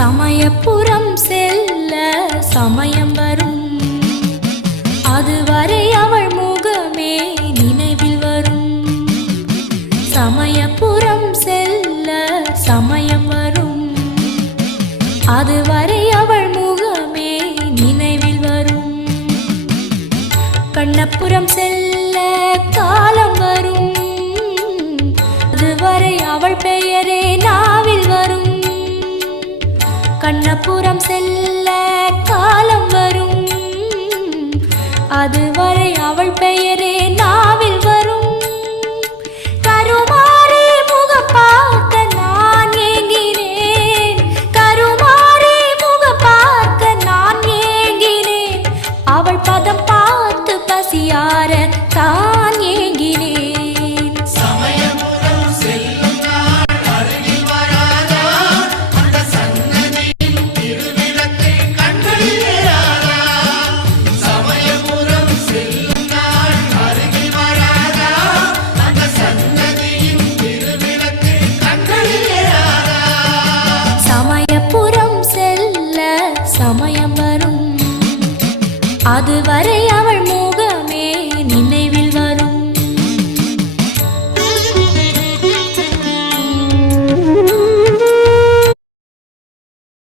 சமயபுரம் செல்ல சமயம் வரும், அதுவரை அவள் முகமே நினைவில் வரும். சமயபுரம் செல்ல சமயம் வரும், அதுவரை அவள் முகமே நினைவில் வரும். கண்ணபுரம் செல்ல காலம் வரும், அதுவரை அவள் பெயரே நாவில் வரும். கண்ணபுரம் செல்ல காலம் வரும், அதுவரை அவள் பெயரே